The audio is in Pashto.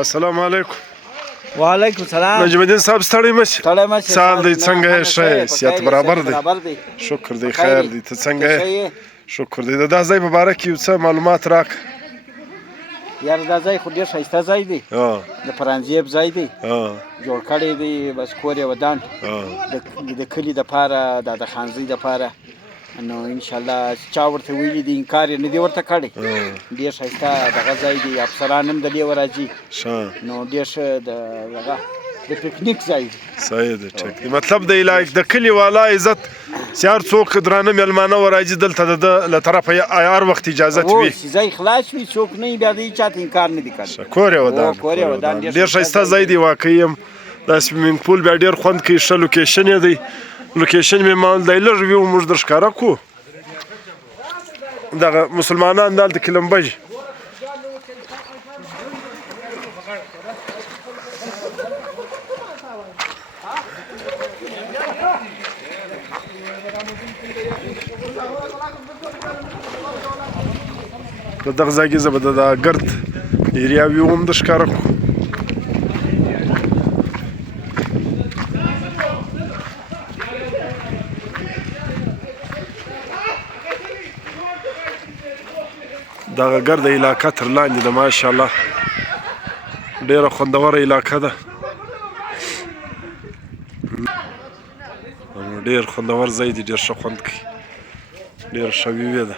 السلام علیکم. وعلیکم السلام. نجم الدین صاحب ستړی مشي. ستړی مشي. سال دی څنګه یې ښه صحت برابر دی؟ شکر دی خیر دی. ته څنګه یې؟ شکر دی. د دا ځای په باره کې یو څه معلومات راکړه. یاره دا ځای خو ډېر ښایسته ځای دی. د پرانزیب ځای دی. جوړ کړی دی بس کور یې ودان د کلي دپاره د خانزۍ دپاره. نو انشاءالله چا ورته ویلي دي انکار یې نه دی ورته کړی. ډېر ښایسته دغه ځای دی. افسران هم د دې راځي. نو ډېر ښه د پکنیک ځای دی. صحیح دی ټیک دی. مطلب د کلي والا عزت چې هر څوک درانه مېلمانه وراځي دلته د ده له طرفه هر وخت اجازت وي. چې ځای خلاص وي څوک نه وي بیا د هېچ چا ته انکار نه دی کړی. کور یې ودان. ډېر ښایسته ځای دی واقعي هم. دا سویمینګ پول بیا ډېر خوند کوي. ښه لوکیشن یې دی. لوکیشن مې معلوم دی. لږ ویو موږ در ښکاره کړو. دغه مسلمانان دلته کې لمبجي. په دغه ځای کې زه به د ګرد ایریاوي هم در ښکاره کړو. دغه ګرده علاقه تر لاندې ده. ماشاءالله ډېره خوندوره علاقه ده. ډېر خوندور ځای دی. ډېر ښه خوند کوي. ډېره ښه ویوې ده.